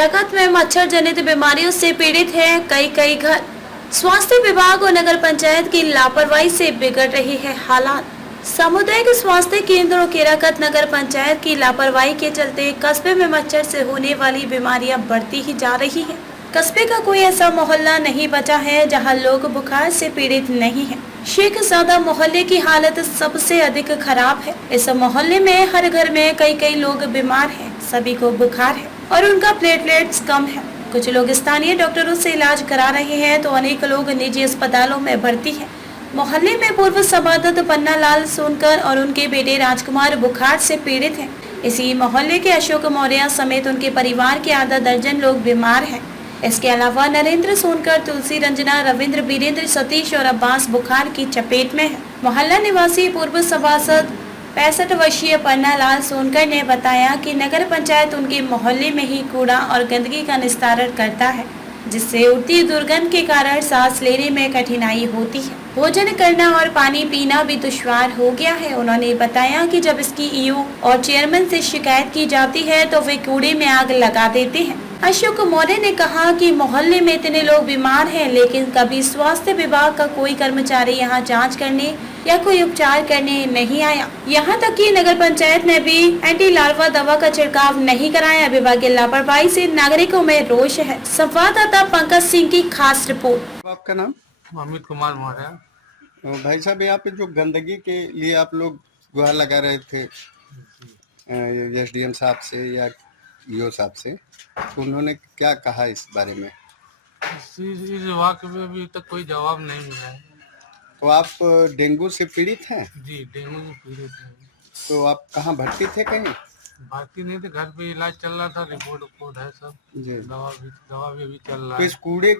केराकत में मच्छर जनित बीमारियों से पीड़ित है कई घर। स्वास्थ्य विभाग और नगर पंचायत की लापरवाही से बिगड़ रही है हालात। सामुदायिक स्वास्थ्य केंद्र और केराकत नगर पंचायत की लापरवाही के चलते कस्बे में मच्छर से होने वाली बीमारियां बढ़ती ही जा रही है। कस्बे का कोई ऐसा मोहल्ला नहीं बचा है जहां लोग बुखार से पीड़ित नहीं हैं। शेख ज़ादा मोहल्ले की हालत सबसे अधिक खराब है। इस मोहल्ले में हर घर में कई लोग बीमार हैं। सभी को बुखार है और उनका प्लेटलेट्स कम है। कुछ लोग स्थानीय डॉक्टरों से इलाज करा रहे हैं तो अनेक लोग निजी अस्पतालों में भर्ती हैं। मोहल्ले में पूर्व संवाददाता पन्ना लाल सोनकर और उनके बेटे राजकुमार बुखार से पीड़ित हैं। इसी मोहल्ले के अशोक मौर्य समेत उनके परिवार के आधा दर्जन लोग बीमार हैं। इसके अलावा नरेंद्र सोनकर, तुलसी, रंजना, रविंद्र, वीरेंद्र, सतीश और अब्बास बुखार की चपेट में है। मोहल्ला निवासी पूर्व सभासद 65 वर्षीय पन्ना लाल सोनकर ने बताया कि नगर पंचायत उनके मोहल्ले में ही कूड़ा और गंदगी का निस्तारण करता है, जिससे उड़ती दुर्गंध के कारण सांस लेने में कठिनाई होती है। भोजन करना और पानी पीना भी दुश्वार हो गया है। उन्होंने बताया कि जब इसकी ईओ और चेयरमैन से शिकायत की जाती है तो वे कूड़े में आग लगा देते हैं। अशोक मौर्य ने कहा कि मोहल्ले में इतने लोग बीमार हैं, लेकिन कभी स्वास्थ्य विभाग का कोई कर्मचारी यहां जांच करने या कोई उपचार करने नहीं आया। यहां तक कि नगर पंचायत ने भी एंटी लार्वा दवा का छिड़काव नहीं कराया। विभाग की लापरवाही से नागरिकों में रोष है। संवाददाता पंकज सिंह की खास रिपोर्ट। आपका नाम? अमित कुमार मौर्य। भाई साहब, यहाँ पे जो गंदगी के लिए आप लोग गुहार लगा रहे थे एसडीएम साहब से या ईओ साहब से, तो उन्होंने क्या कहा इस बारे में? इस वाक्य में अभी तक कोई जवाब नहीं मिला है। तो आप डेंगू से पीड़ित हैं? जी, डेंगू से पीड़ित है। तो आप कहाँ भर्ती थे? कहीं भर्ती नहीं थे, घर पे इलाज चल रहा था। रिपोर्ट है सब जी। दवा भी अभी चल रहा तो है। इस कूड़े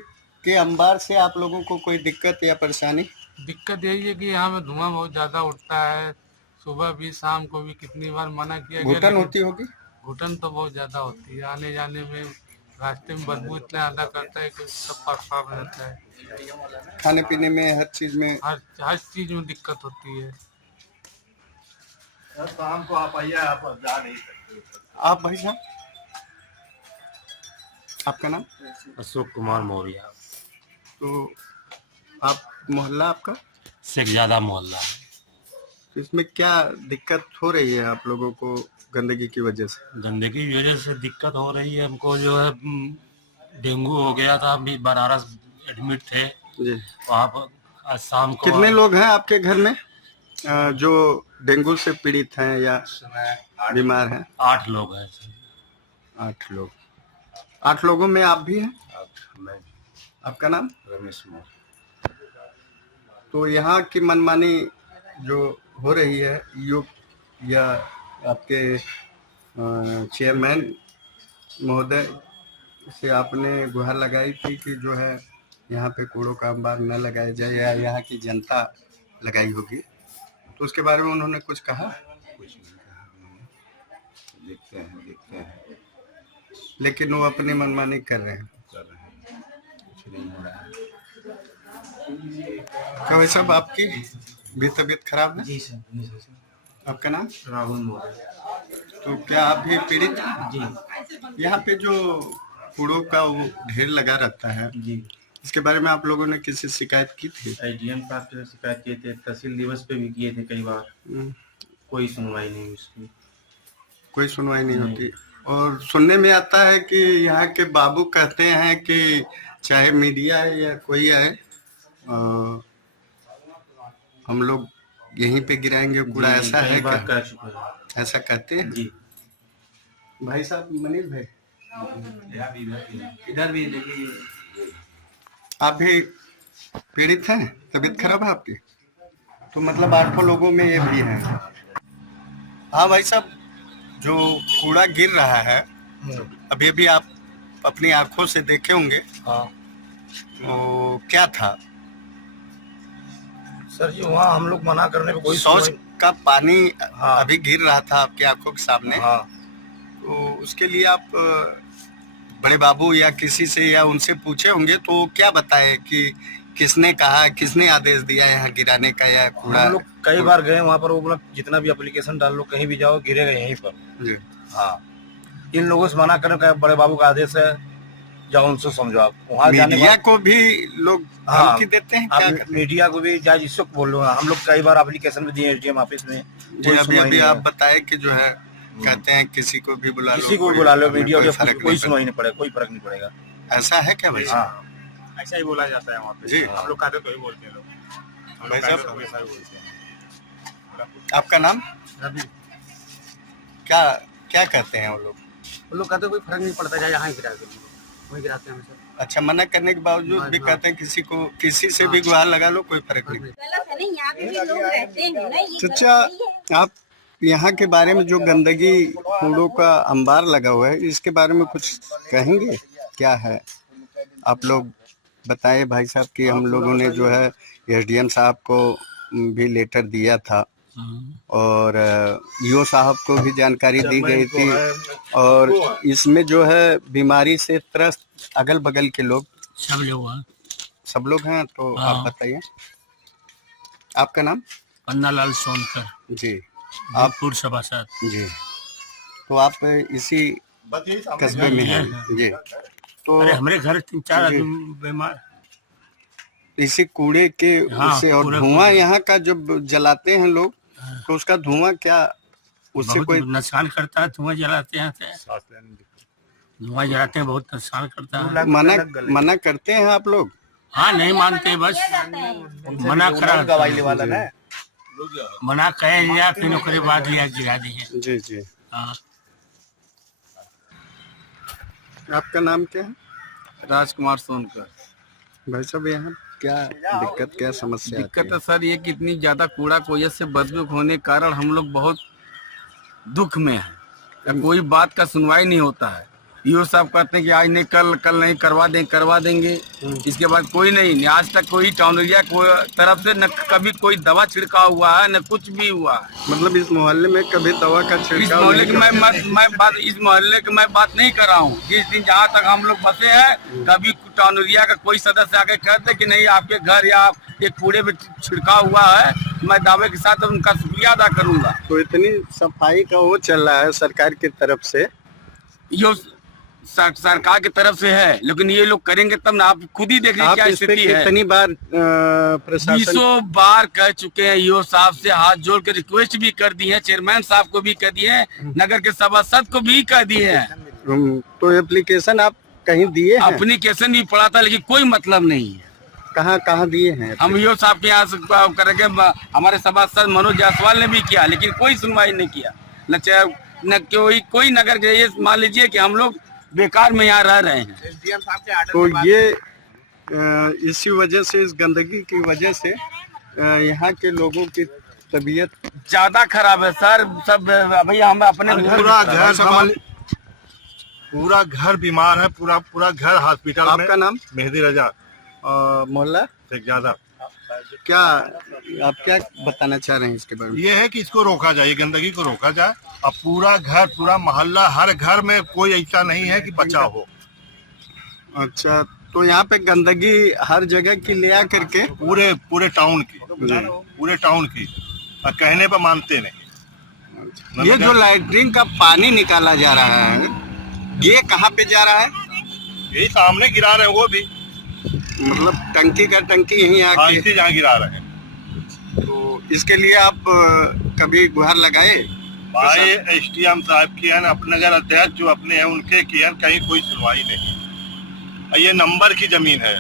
के अंबार से आप लोगों को कोई दिक्कत या परेशानी? दिक्कत यही है कि यहाँ में धुआं बहुत ज्यादा उठता है। सुबह भी शाम को भी कितनी बार मना किया गया, घुटन होती होगी? घुटन तो बहुत ज्यादा होती है। आने जाने में रास्ते में बदबू इतना ज्यादा करता है कि सब परेशान रहता है। खाने पीने में, हर चीज में? हर चीज में दिक्कत होती है। शाम को आप आइए, आप जा नहीं सकते। आप भाई साहब, आपका नाम? अशोक कुमार मौर्य। तो आप मोहल्ला आपका? शेख ज़ादा मोहल्ला है। तो इसमें क्या दिक्कत हो रही है आप लोगों को गंदगी की वजह से? गंदगी की वजह से दिक्कत हो रही है हमको। जो है डेंगू हो गया था, अभी बनारस एडमिट थे जी। वहाँ पर। आज शाम को कितने लोग हैं आपके घर में जो डेंगू से पीड़ित हैं या बीमार हैं? 8 लोग हैं। 8 लोग। 8 लोगों में आप भी हैं? मैं आपका नाम? रमेश मोर। तो यहाँ की मनमानी जो हो रही है, ईओ या आपके चेयरमैन महोदय से आपने गुहार लगाई थी कि जो है यहाँ पे कूड़ों का अंबार न लगाया जाए, या यहाँ की जनता लगाई होगी, तो उसके बारे में उन्होंने कुछ कहा? कुछ नहीं कहा उन्होंने। देखते हैं लेकिन वो अपनी मनमानी कर रहे हैं। कुछ नहीं हो रहा है। क्या भाई साहब, आपकी भी तबीयत खराब है? जी सर। आपका नाम? राहुल मौर्य। तो क्या आप भी पीड़ित हैं? जी यहाँ पे जो कूड़ों का वो ढेर लगा रहता है, जी। इसके बारे में आप लोगों ने किसी से शिकायत की थी? एसडीएम साहब से शिकायत किए थे, तहसील दिवस पे भी किए थे कई बार। कोई सुनवाई नहीं उसकी। कोई सुनवाई नहीं होती। और सुनने में आता है कि यहाँ के बाबू कहते हैं कि चाहे मीडिया है या कोई आए, हम लोग यहीं पे गिराएंगे कूड़ा। ऐसा है क्या? कर चुका है। ऐसा कहते हैं जी। भाई साहब, मनीष भाई, इधर भी देखिए। आप भी पीड़ित हैं? तबीयत खराब है आपकी? तो मतलब 8 लोगों में ये भी है। हाँ भाई साहब, जो कूड़ा गिर रहा है अभी भी आप अपनी आंखों से देखे होंगे। हाँ तो क्या था? सर जी, वहाँ हम लोग मना करने पे कोई शौच का पानी हाँ। अभी गिर रहा था आपकी आंखों के सामने। हाँ। तो उसके लिए आप बड़े बाबू या किसी से या उनसे पूछे होंगे, तो क्या बताए कि किसने कहा, किसने आदेश दिया यहाँ गिराने का या कूड़ा? हम लोग कई बार गए वहाँ पर। वो बोला जितना भी एप्लीकेशन डाल लो, कहीं भी जाओ गिरेगा यहीं पर। जी। हाँ। इन लोगों से मना करने का बड़े बाबू का आदेश है, जाओ उनसे समझो। आप वहाँ जाने मीडिया को भी लोग हाँ, धमकी देते हैं, क्या करते हैं? मीडिया को भी जाए जिसको बोल लो, हम लोग कई बार एप्लीकेशन भी दिए एसडीएम ऑफिस में। जी, अभी आप बताए कि जो है कहते हैं किसी को भी बुला लो, किसी को भी बुला लो, मीडिया कोई के फर्क कोई नहीं सुनवाई नहीं पड़ेगा, कोई फर्क नहीं पड़ेगा। पड़ता। ऐसा है क्या भाई साहब? हाँ, ऐसा ही बोला जाता है वहाँ पे जी। हम लोग कहते तो ही बोलते हैं लोग, भाई साहब, तो ऐसा ही बोलते हैं। आपका नाम रवि, क्या क्या कहते हैं वो लोग? वो लोग कहते कोई फर्क नहीं पड़ता, जाए यहाँ ही गिरा के वही गिराते हैं हमेशा। अच्छा, मना करने के बावजूद भी कहते हैं किसी से भी गुहार लगा लो, कोई फर्क नहीं। चाचा, आप यहाँ के बारे में जो गंदगी कूड़ों का अंबार लगा हुआ है, इसके बारे में कुछ कहेंगे? क्या है, आप लोग बताएं भाई साहब कि हम लोगों ने जो है एसडीएम साहब को भी लेटर दिया था और ईओ साहब को भी जानकारी दी गई थी, और इसमें जो है बीमारी से त्रस्त अगल बगल के लोग सब लोग हैं। तो आप बताइए, आपका नाम? पन्ना लाल सोनकर जी, आप सभासद जी, तो आप इसी कस्बे में हैं? जी, तो अरे हमारे घर 3-4 आदमी बीमार, इसी कूड़े के उससे, और धुआं यहाँ का जब जलाते हैं लोग तो उसका धुआं क्या उससे कोई नुकसान करता है। धुआं जलाते हैं, धुआं जलाते हैं, बहुत नुकसान करता है। मना करते हैं आप लोग? हाँ, नहीं मानते, बस मना करा, मना कहे या फिर ओकरे बाद लिया गिरा दिए। जी जी, हाँ। आपका नाम क्या है? राजकुमार सोनकर। भाई साहब, यहाँ क्या दिक्कत, क्या समस्या आती दिक्कत है सर ये कि इतनी ज्यादा कूड़ा कोयत से बदबू होने के कारण हम लोग बहुत दुख में हैं। कोई बात का सुनवाई नहीं होता है। ईओ साहब कहते हैं कि आज नहीं, कल नहीं, करवा देंगे। इसके बाद कोई नहीं, आज तक कोई टाउन एरिया को तरफ से न कभी कोई दवा छिड़काव हुआ है, न कुछ भी हुआ है। मतलब इस मोहल्ले में कभी दवा का इस छिड़काव मोहल्ले नहीं की करते? इस मोहल्ले की मैं बात नहीं कर रहा हूँ। जिस दिन जहाँ तक हम लोग बसे हैं, कभी टाउन एरिया का कोई सदस्य आके कहते कि नहीं आपके घर या एक कूड़े में छिड़काव हुआ है, मैं दावे के साथ उनका शुक्रिया अदा करूंगा। तो इतनी सफाई का वो चल रहा है सरकार की तरफ से, यो सरकार की तरफ से है, लेकिन ये लोग करेंगे तब ना। आप खुद ही देख आप क्या इस पे स्थिति है। कितनी बार प्रशासन 20 बार कह चुके हैं, ईओ साहब से हाथ जोड़ के रिक्वेस्ट भी कर दी है, चेयरमैन साहब को भी कह दिए हैं, नगर के सभासद को भी कह दिए हैं। तो एप्लीकेशन आप कहीं दिए हैं? एप्लीकेशन भी पड़ा था, लेकिन कोई मतलब नहीं है। कहाँ दिए हैं? हम ईओ साहब के यहाँ से करके हमारे सभासद मनोज जायसवाल ने भी किया, लेकिन कोई सुनवाई नहीं किया। न कोई नगर के, ये मान लीजिए कि हम लोग बेकार में यहाँ रह रहे हैं। तो ये इसी वजह से, इस गंदगी की वजह से यहाँ के लोगों की तबीयत ज्यादा खराब है सर। सब भैया हम अपने पूरा घर बीमार है, पूरा घर हॉस्पिटल में। आपका नाम? मेहदी रजा, मोहल्ला ज्यादा। क्या आप क्या बताना चाह रहे हैं इसके बारे में? ये है कि इसको रोका जाए, गंदगी को रोका जाए। अब पूरा घर, पूरा मोहल्ला, हर घर में कोई ऐसा नहीं है कि बचा हो। अच्छा, तो यहाँ पे गंदगी हर जगह की ले आ करके पूरे टाउन की, और कहने पर मानते नहीं। ये जो लैट्रिन का पानी निकाला जा रहा है, ये कहाँ पे जा रहा है? यही सामने गिरा रहे हैं, वो भी मतलब टंकी यहीं आके इसी जहाँ गिरा रहे हैं। तो इसके लिए आप कभी गुहार लगाए? भाई एसडीएम साहब की है, अपने नगर अध्यक्ष जो अपने हैं उनके की है, कहीं कोई सुनवाई नहीं। ये नंबर की जमीन है,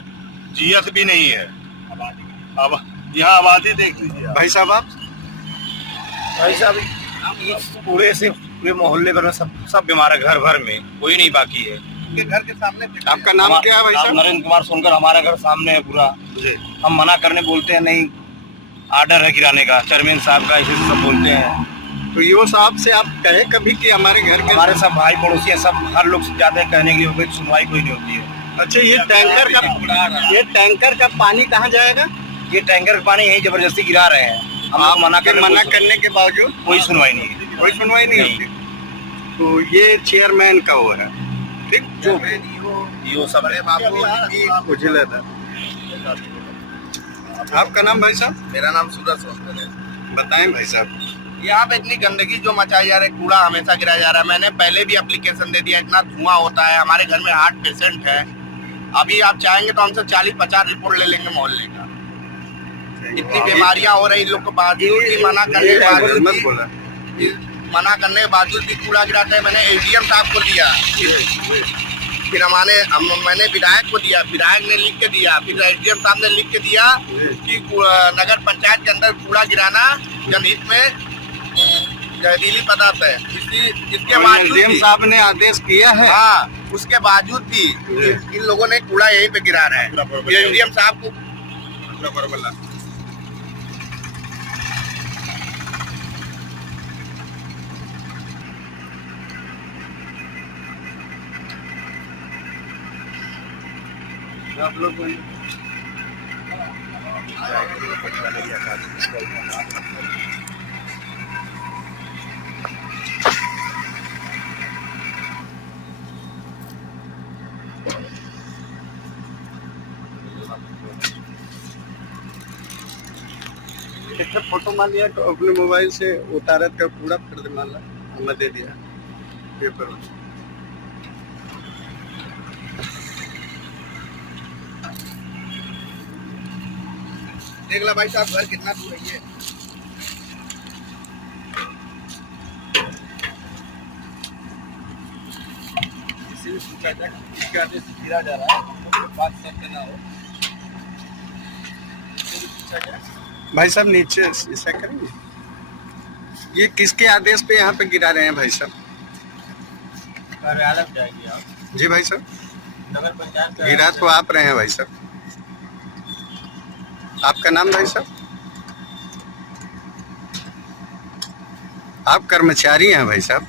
जीएस भी नहीं है। अब यहाँ आबादी देख लीजिए भाई साहब। आप भाई साहब, पूरे मोहल्ले भर में सब बीमार है, घर भर में कोई नहीं बाकी है। घर के सामने। आपका नाम क्या है भाई साहब? नरेंद्र कुमार सोनकर। हमारा घर सामने है पूरा। हम मना करने बोलते हैं, नहीं आर्डर है गिराने का, चेयरमैन साहब का, ऐसे सब बोलते हैं। तो ईओ साहब से आप कहे कभी कि हमारे घर के, हमारे सब भाई पड़ोसी हैं, सब हर लोग जाते हैं कहने के लिए, कोई सुनवाई कोई नहीं होती है। अच्छा, ये टैंकर का पानी कहाँ जाएगा? ये टैंकर का पानी यही जबरदस्ती गिरा रहे हैं। हम लोग मना करने के बावजूद कोई सुनवाई नहीं है। कोई सुनवाई नहीं होती। तो ये चेयरमैन का वो है, ठीक, जो ईओ सब उजला था। आपका नाम भाई साहब? मेरा नाम सूरज सोनकर है। बताएं भाई साहब। यहाँ पे इतनी गंदगी जो मचाई जा रही है, कूड़ा हमेशा गिराया जा रहा है। मैंने पहले भी एप्लीकेशन दे दिया, इतना धुआं होता है, हमारे घर में 8 पेशेंट है। अभी आप चाहेंगे तो हमसे 40-50 रिपोर्ट ले लेंगे मोहल्ले का। इतनी बीमारियां हो रही, लोग को बावजूद भी मना करने के बावजूद भी कूड़ा गिराते हैं। मैंने एडीएम साहब को दिया, फिर मैंने विधायक को दिया, विधायक ने लिख के दिया, फिर एडीएम साहब ने लिख के दिया कि नगर पंचायत के अंदर कूड़ा गिराना जनहित में जहरीली पदार्थ है। इसके बावजूद एडीएम साहब ने आदेश किया है। हाँ, उसके बावजूद भी इन लोगों ने कूड़ा यहीं पे गिरा रहा है। एडीएम साहब को आप लोग फोटो मान लिया तो अपने मोबाइल से उतारा कर पूरा कर दे, मान ला हमें दे दिया पेपर। देख ला भाई साहब, घर कितना दूर है ये। किसी भी पूछा जाए किसके आदेश से गिरा जा रहा है, बात सब ना हो। भाई साहब नीचे ऐसा करेंगे, ये किसके आदेश पे यहाँ पे गिरा रहे हैं भाई साहब? कार्यालय जाएगी आप, जी भाई साहब, नगर पंचायत गिरा तो आप रहे हैं भाई साहब। आपका नाम भाई साहब? आप कर्मचारी हैं भाई साहब?